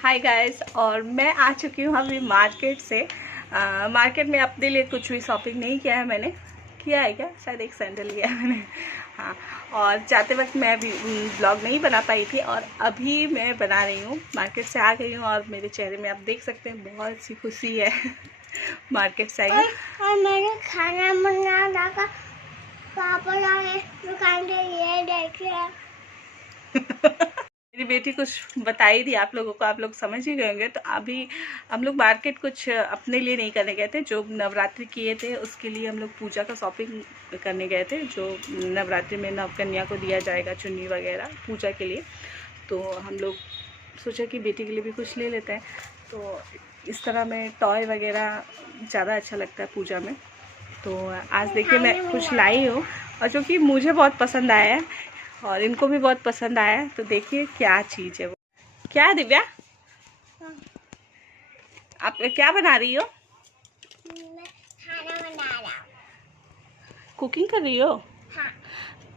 Hi guys, और मैं आ चुकी हूँ अभी मार्केट से। मार्केट में अपने लिए कुछ भी शॉपिंग नहीं किया है मैंने। किया है क्या? शायद एक सैंडल लिया है मैंने। हाँ, और जाते वक्त मैं अभी ब्लॉग नहीं बना पाई थी, और अभी मैं बना रही हूँ। मार्केट से आ गई हूँ और मेरे चेहरे में आप देख सकते हैं बहुत सी खुशी है। मार्केट से आई हूँ और मैंने खाना बनाना का पापा लाए दुकान से ये देखिए। मेरी बेटी कुछ बता ही दी आप लोगों को, आप लोग समझ ही गए होंगे। तो अभी हम लोग मार्केट कुछ अपने लिए नहीं करने गए थे। जो नवरात्रि किए थे उसके लिए हम लोग पूजा का शॉपिंग करने गए थे। जो नवरात्रि में नवकन्या को दिया जाएगा चुन्नी वगैरह पूजा के लिए, तो हम लोग सोचा कि बेटी के लिए भी कुछ ले लेते हैं। तो इस तरह में टॉय वगैरह ज़्यादा अच्छा लगता है पूजा में। तो आज देखिए मैं कुछ लाई हूँ, और जो कि मुझे बहुत पसंद आया है और इनको भी बहुत पसंद आया है। तो देखिए क्या चीज़ है वो। क्या है दिव्या? आप क्या बना रही हो? मैं खाना बना रहा हूँ। कुकिंग कर रही हो? हाँ।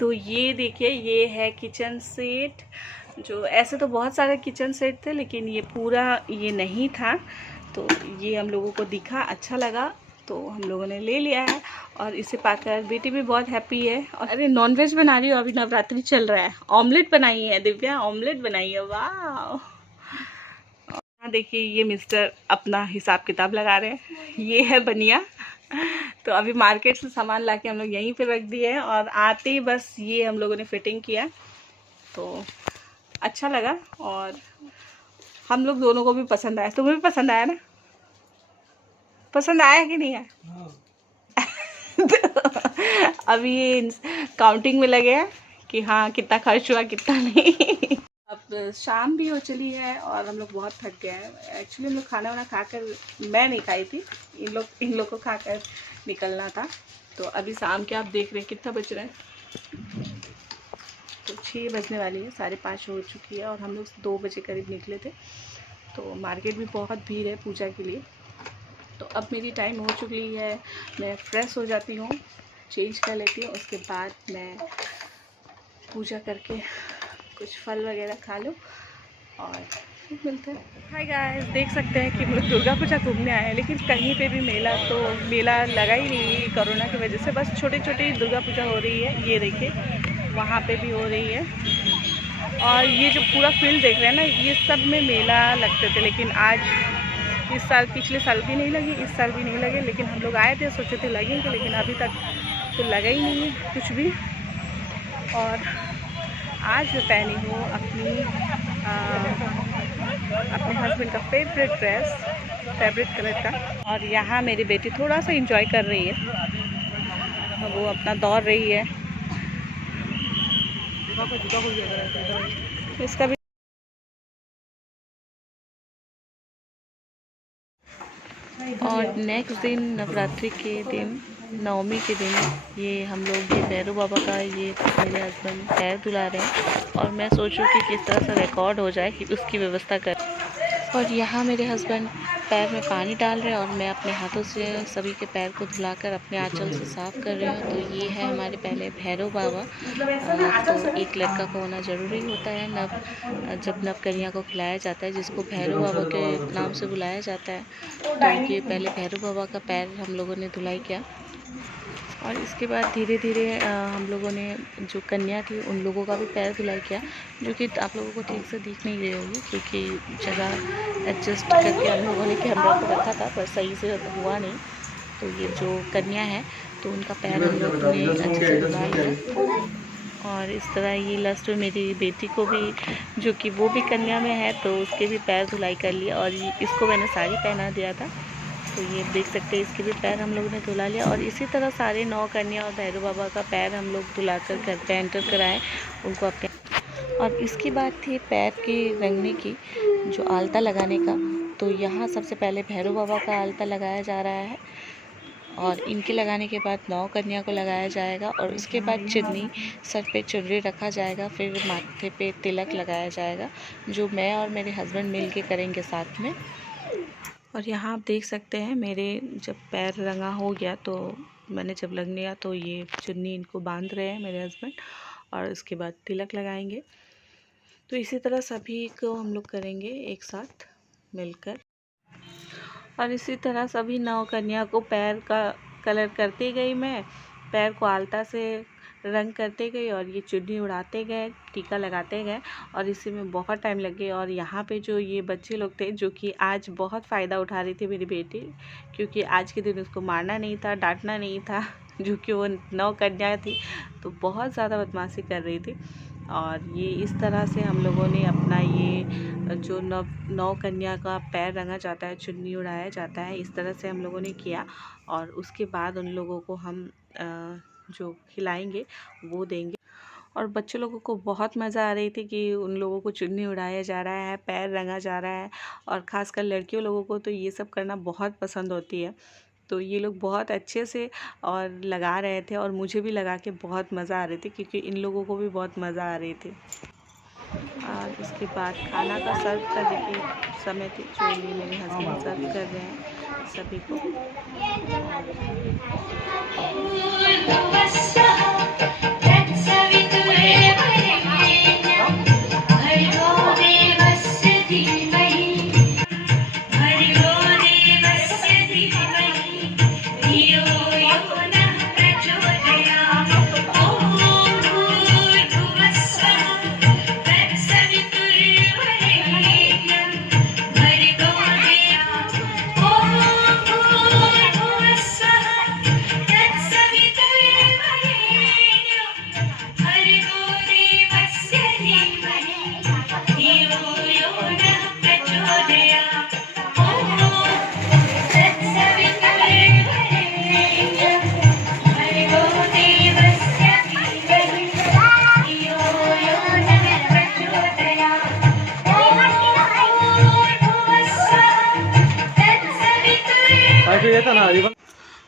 तो ये देखिए, ये है किचन सेट। जो ऐसे तो बहुत सारे किचन सेट थे, लेकिन ये पूरा ये नहीं था। तो ये हम लोगों को दिखा, अच्छा लगा, तो हम लोगों ने ले लिया है। और इसे पाकर बेटी भी बहुत हैप्पी है। और अरे नॉनवेज बना रही हो? अभी नवरात्रि चल रहा है। ऑमलेट बनाई है दिव्या, ऑमलेट बनाई है, वाह। हाँ देखिए, ये मिस्टर अपना हिसाब किताब लगा रहे हैं। ये है बनिया। तो अभी मार्केट से सामान लाके हम लोग यहीं पे रख दिए हैं, और आते ही बस ये हम लोगों ने फिटिंग किया। तो अच्छा लगा, और हम लोग दोनों को भी पसंद आया। तुम्हें भी पसंद आया ना? पसंद आया कि नहीं आया? तो अभी ये काउंटिंग में लगे हैं कि हाँ कितना खर्च हुआ कितना नहीं। अब शाम भी हो चली है और हम लोग बहुत थक गए हैं। एक्चुअली हम लोग खाना वाना खाकर, मैं नहीं खाई थी, इन लोग को खाकर निकलना था। तो अभी शाम के आप देख रहे हैं कितना बज रहा है। तो 6 बजने वाली है, 5:30 हो चुकी है, और हम लोग 2 बजे करीब निकले थे। तो मार्केट भी बहुत भीड़ है पूजा के लिए। तो अब मेरी टाइम हो चुकी है, मैं फ्रेश हो जाती हूँ, चेंज कर लेती हूँ, उसके बाद मैं पूजा करके कुछ फल वगैरह खा लूँ और फिर मिलते हैं। हाय गाइस, देख सकते हैं कि हम लोग दुर्गा पूजा घूमने आए हैं, लेकिन कहीं पे भी मेला लगा ही नहीं है कोरोना की वजह से। बस छोटी छोटी दुर्गा पूजा हो रही है, ये देखिए वहाँ पे भी हो रही है। और ये जो पूरा फील्ड देख रहे हैं ना, ये सब में मेला लगते थे, लेकिन आज इस साल, पिछले साल भी नहीं लगी, इस साल भी नहीं लगे। लेकिन हम लोग आए थे, सोचे थे लगेंगे, लेकिन अभी तक तो लगा ही नहीं है कुछ भी। और आज मैं पहनी हूँ अपने हस्बैंड का फेवरेट कलर का। और यहाँ मेरी बेटी थोड़ा सा इंजॉय कर रही है, वो अपना दौड़ रही है। इसका भी। और नेक्स्ट दिन नवरात्रि के दिन, नवमी के दिन, ये हम लोग ये भैरव बाबा का, ये मेरे हस्बैंड पैर धुला रहे हैं। और मैं सोचूं कि किस तरह से रिकॉर्ड हो जाए कि उसकी व्यवस्था कर। और यहाँ मेरे हस्बैंड पैर में पानी डाल रहे हैं, और मैं अपने हाथों से सभी के पैर को धुलाकर अपने आंचल से साफ़ कर रही हूँ। तो ये है हमारे पहले भैरव बाबा। तो एक लड़का का होना ज़रूरी होता है जब नवकन्या को खिलाया जाता है, जिसको भैरव बाबा के नाम से बुलाया जाता है। तो ये पहले भैरव बाबा का पैर हम लोगों ने धुलाई किया, और इसके बाद धीरे धीरे हम लोगों ने जो कन्या थी उन लोगों का भी पैर धुलाई किया, जो कि आप लोगों को ठीक से दिख नहीं रही होगी, क्योंकि जगह एडजस्ट करके हम लोगों ने कैमरा को रखा था, पर सही से हुआ नहीं। तो ये जो कन्या है, तो उनका पैर हम लोगों ने अच्छे से धुला लिया। और इस तरह ये लास्ट में मेरी बेटी को भी, जो कि वो भी कन्या में है, तो उसके भी पैर धुलाई कर लिया। और इसको मैंने साड़ी पहना दिया था, तो ये देख सकते हैं इसके भी पैर हम लोगों ने धुला लिया। और इसी तरह सारे 9 कन्या और भैरव बाबा का पैर हम लोग धुलाकर घर पे एंटर कराएं उनको अपने। और इसकी बात थी पैर की रंगने की, जो आलता लगाने का। तो यहाँ सबसे पहले भैरव बाबा का आलता लगाया जा रहा है, और इनके लगाने के बाद 9 कन्या को लगाया जाएगा। और उसके बाद चुन्नी, सर पे चुनरी रखा जाएगा, फिर माथे पे तिलक लगाया जाएगा, जो मैं और मेरे हस्बैंड मिल के करेंगे साथ में। और यहाँ आप देख सकते हैं मेरे जब पैर रंगा हो गया, तो मैंने जब लग लिया, तो ये चुन्नी इनको बांध रहे हैं मेरे हस्बैंड, और उसके बाद तिलक लगाएंगे। तो इसी तरह सभी को हम लोग करेंगे एक साथ। मिलकर। और इसी तरह सभी नौ कन्या को पैर का कलर करती गई मैं, पैर को आलता से रंग करते गए और ये चुन्नी उड़ाते गए, टीका लगाते गए और इसी में बहुत टाइम लग गया। और यहाँ पे जो ये बच्चे लोग थे जो कि आज बहुत फ़ायदा उठा रही थी मेरी बेटी, क्योंकि आज के दिन उसको मारना नहीं था, डांटना नहीं था, जो कि वो 9 कन्या थी तो बहुत ज़्यादा बदमाशी कर रही थी। और ये इस तरह से हम लोगों ने अपना ये जो 9 कन्या का पैर रंगा जाता है, चुन्नी उड़ाया जाता है, इस तरह से हम लोगों ने किया। और उसके बाद उन लोगों को हम जो खिलाएंगे वो देंगे। और बच्चों लोगों को बहुत मज़ा आ रही थी कि उन लोगों को चुन्नी उड़ाया जा रहा है, पैर रंगा जा रहा है। और ख़ासकर लड़कियों लोगों को तो ये सब करना बहुत पसंद होती है, तो ये लोग बहुत अच्छे से और लगा रहे थे और मुझे भी लगा के बहुत मज़ा आ रही थी, क्योंकि इन लोगों को भी बहुत मज़ा आ रही थी। और इसके बाद खाना का सर्व करने के समय थी, जो ये मेरे हस्बैंड सर्व कर रहे हैं सभी को।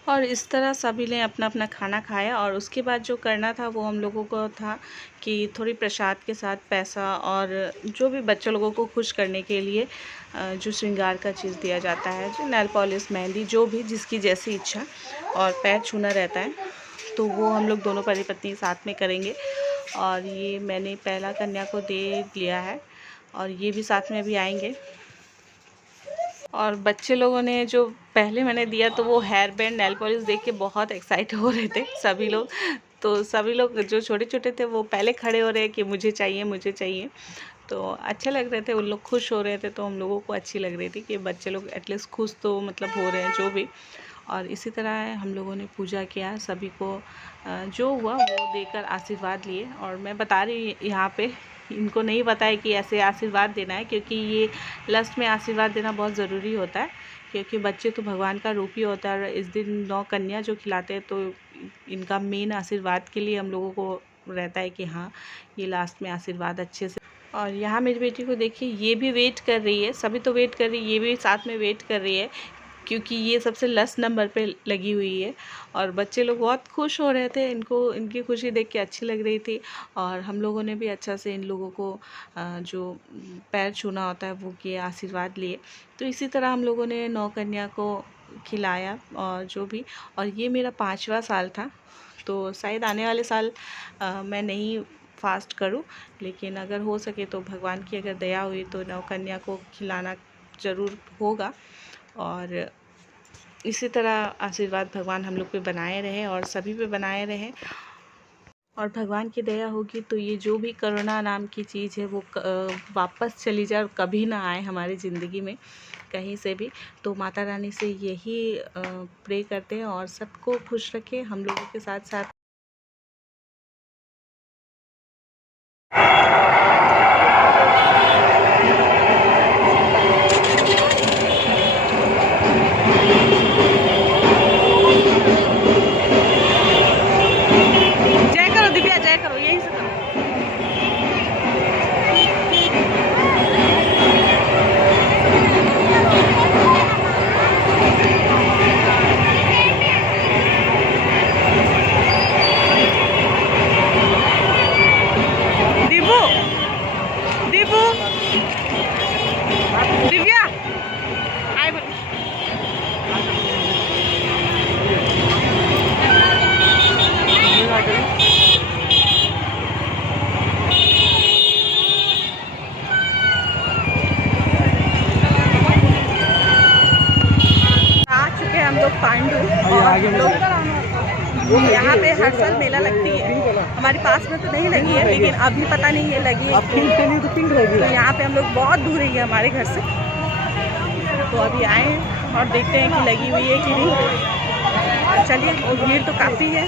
और इस तरह सभी ने अपना अपना खाना खाया। और उसके बाद जो करना था वो हम लोगों को था कि थोड़ी प्रसाद के साथ पैसा और जो भी बच्चों लोगों को खुश करने के लिए जो श्रृंगार का चीज़ दिया जाता है, जो नेल पॉलिश, मेहंदी, जो भी जिसकी जैसी इच्छा, और पैर छूना रहता है, तो वो हम लोग दोनों पति पत्नी साथ में करेंगे। और ये मैंने पहला कन्या को दे लिया है और ये भी साथ में अभी आएंगे। और बच्चे लोगों ने जो पहले मैंने दिया तो वो हेयर बैंड, नेल पॉलिश देख के बहुत एक्साइट हो रहे थे सभी लोग। तो सभी लोग जो छोटे छोटे थे वो पहले खड़े हो रहे हैं कि मुझे चाहिए, मुझे चाहिए। तो अच्छे लग रहे थे, उन लोग खुश हो रहे थे, तो हम लोगों को अच्छी लग रही थी कि बच्चे लोग एटलीस्ट खुश तो मतलब हो रहे हैं जो भी। और इसी तरह हम लोगों ने पूजा किया, सभी को जो हुआ वो देकर आशीर्वाद लिए। और मैं बता रही यहाँ पे इनको नहीं पता है कि ऐसे आशीर्वाद देना है, क्योंकि ये लास्ट में आशीर्वाद देना बहुत ज़रूरी होता है, क्योंकि बच्चे तो भगवान का रूप ही होता है। और इस दिन 9 कन्या जो खिलाते हैं तो इनका मेन आशीर्वाद के लिए हम लोगों को रहता है कि हाँ ये लास्ट में आशीर्वाद अच्छे से। और यहाँ मेरी बेटी को देखिए, ये भी वेट कर रही है, सभी तो वेट कर रही है, ये भी साथ में वेट कर रही है, क्योंकि ये सबसे लास्ट नंबर पे लगी हुई है। और बच्चे लोग बहुत खुश हो रहे थे, इनको इनकी खुशी देख के अच्छी लग रही थी। और हम लोगों ने भी अच्छा से इन लोगों को जो पैर छूना होता है वो किए, आशीर्वाद लिए। तो इसी तरह हम लोगों ने 9 कन्या को खिलाया और जो भी। और ये मेरा 5वां साल था, तो शायद आने वाले साल मैं नहीं फास्ट करूं, लेकिन अगर हो सके तो भगवान की अगर दया हुई तो 9 कन्या को खिलाना ज़रूर होगा। और इसी तरह आशीर्वाद भगवान हम लोग पे बनाए रहे और सभी पे बनाए रहे। और भगवान की दया होगी तो ये जो भी कोरोना नाम की चीज़ है वो वापस चली जाए और कभी ना आए हमारी ज़िंदगी में कहीं से भी। तो माता रानी से यही प्रे करते हैं और सबको खुश रखें हम लोगों के साथ साथ। जय करो दिव्या, जय करो, यही से करो। पांडु और लोग यहाँ पे हर साल मेला लगती है। हमारे पास में तो नहीं लगी है, लेकिन अभी पता नहीं है लगी है तो यहाँ पे हम लोग बहुत दूर है हमारे घर से, तो अभी आए हैं और देखते हैं कि लगी हुई है कि नहीं। चलिए, भीड़ तो काफ़ी है,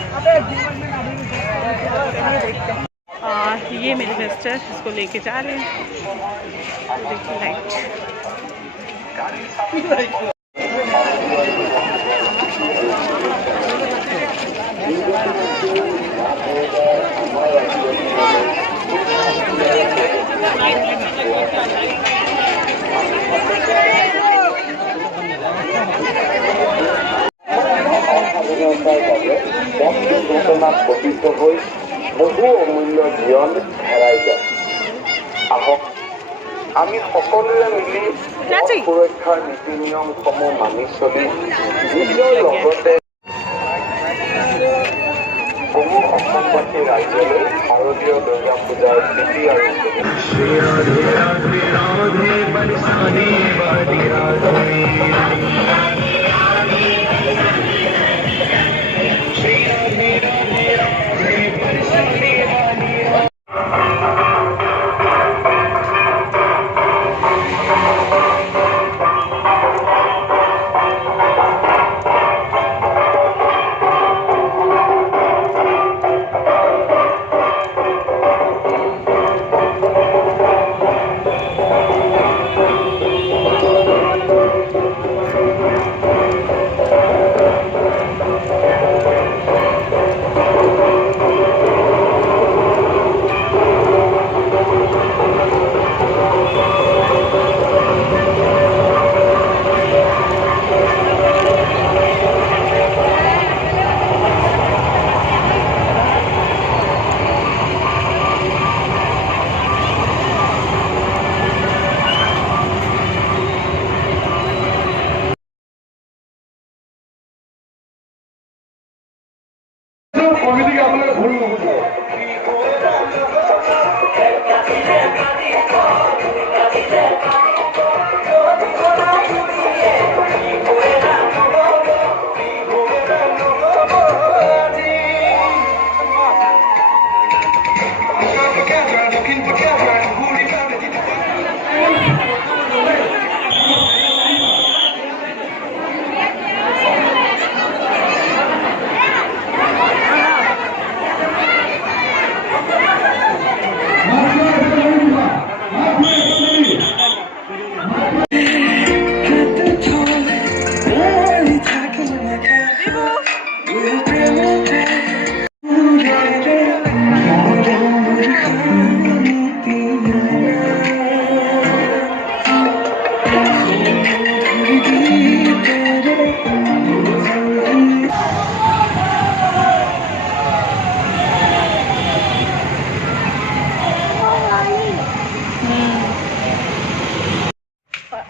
देखते हैं। और ये मेरे मिस्टर इसको लेके जा रहे हैं, देखिए लाइट। পতিত হৈ বহু অমূল্য জীবন হেৰাই যায়। আহক আমি সকলোৱে মিলি সুৰক্ষাৰ নীতি নিয়মসমূহ মানি চলি নিজৰ লগতে বহু অসমবাসী ৰাজ্যলৈ শাৰদীয় দুৰ্গা পূজাৰ স্থিতি আৰু কমিটিকে আপনারা ধরুন।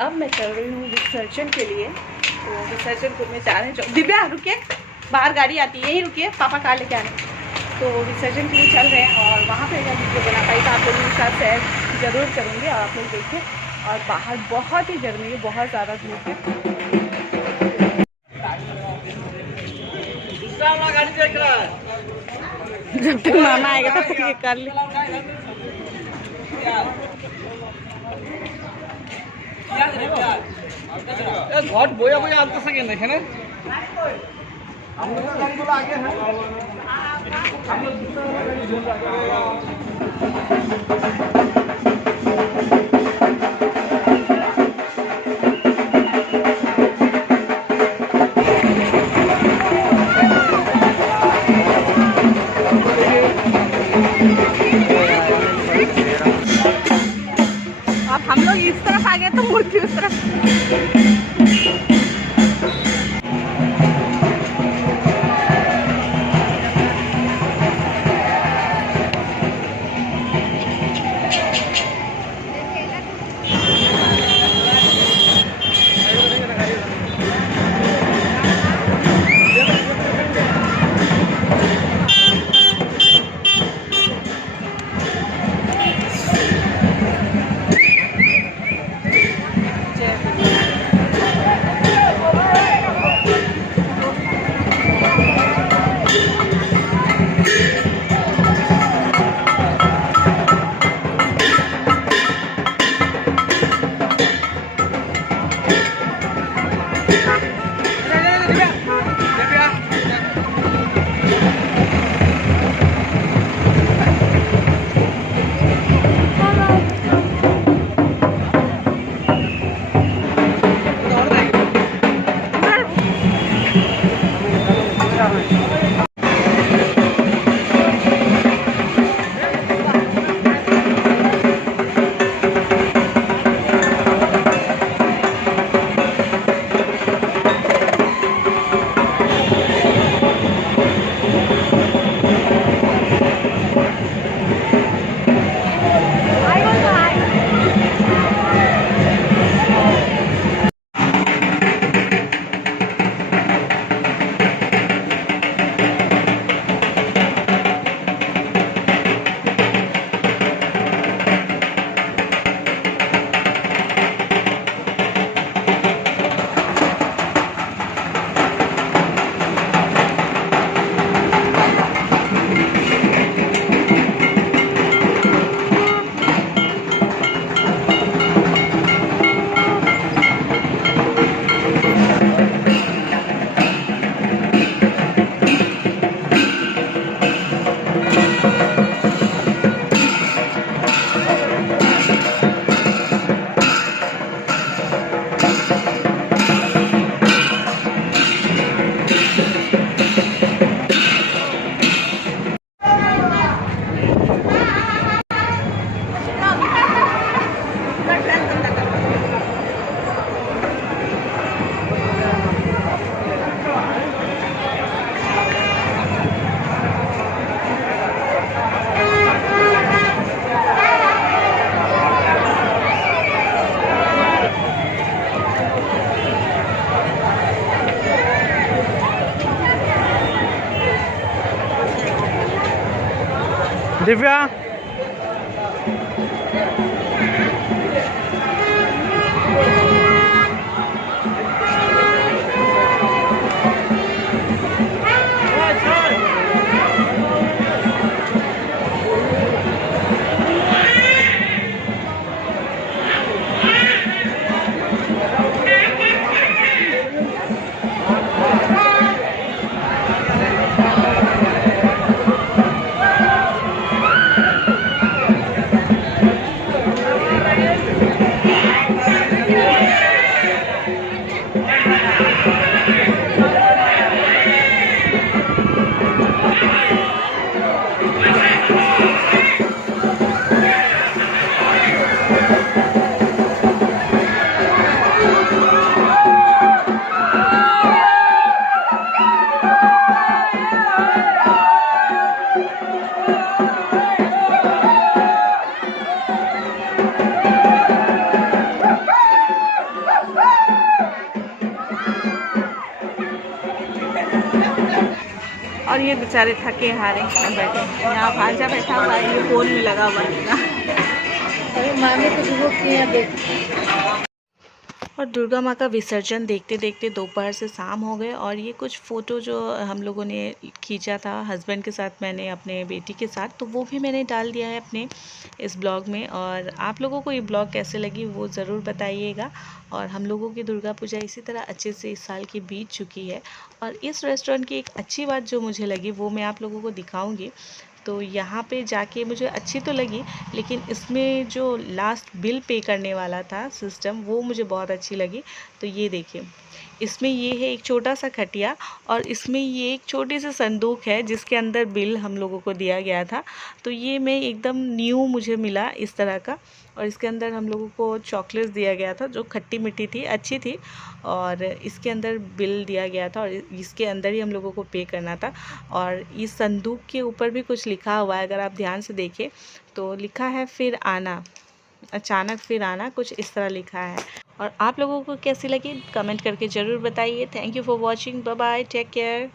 अब मैं चल रही हूँ विसर्जन के लिए, तो विसर्जन कुंड में जा रहे हैं। दिव्या रुकिए, बाहर गाड़ी आती है, यहीं रुकिए, पापा कार लेके आ रहे हैं। तो विसर्जन के लिए चल रहे हैं और वहाँ पे अगर वीडियो बना पाई तो आप लोगों के साथ शेयर ज़रूर करूँगी और आप लोग देखिए। और बाहर बहुत ही गर्मी है, बहुत ज़्यादा धूप है। जब तक मामा आएगा तब तक ये कर ले। ঘট বইয়া বইয়া আনতেছে কেন এখানে? अब हम लोग इस तरफ आ गए तो मूर्ति उस तरफ। दिव्या और ये बेचारे थके हारे बैठे, यहाँ भांजा बैठा हुआ है, ये फोन में लगा हुआ है। और दुर्गा माँ का विसर्जन देखते देखते दोपहर से शाम हो गए। और ये कुछ फ़ोटो जो हम लोगों ने खींचा था हस्बैंड के साथ, मैंने अपने बेटी के साथ, तो वो भी मैंने डाल दिया है अपने इस ब्लॉग में। और आप लोगों को ये ब्लॉग कैसे लगी वो ज़रूर बताइएगा। और हम लोगों की दुर्गा पूजा इसी तरह अच्छे से इस साल की बीत चुकी है। और इस रेस्टोरेंट की एक अच्छी बात जो मुझे लगी वो मैं आप लोगों को दिखाऊँगी। तो यहाँ पे जाके मुझे अच्छी तो लगी, लेकिन इसमें जो लास्ट बिल पे करने वाला था सिस्टम, वो मुझे बहुत अच्छी लगी। तो ये देखिए, इसमें ये है एक छोटा सा खटिया, और इसमें ये एक छोटी सी संदूक है जिसके अंदर बिल हम लोगों को दिया गया था। तो ये मैं एकदम न्यू मुझे मिला इस तरह का। और इसके अंदर हम लोगों को चॉकलेट्स दिया गया था जो खट्टी मीठी थी, अच्छी थी। और इसके अंदर बिल दिया गया था और इसके अंदर ही हम लोगों को पे करना था। और इस संदूक के ऊपर भी कुछ लिखा हुआ है, अगर आप ध्यान से देखें तो लिखा है फिर आना, अचानक फिर आना, कुछ इस तरह लिखा है। और आप लोगों को कैसी लगी कमेंट करके ज़रूर बताइए। Thank you for watching, bye bye, take care.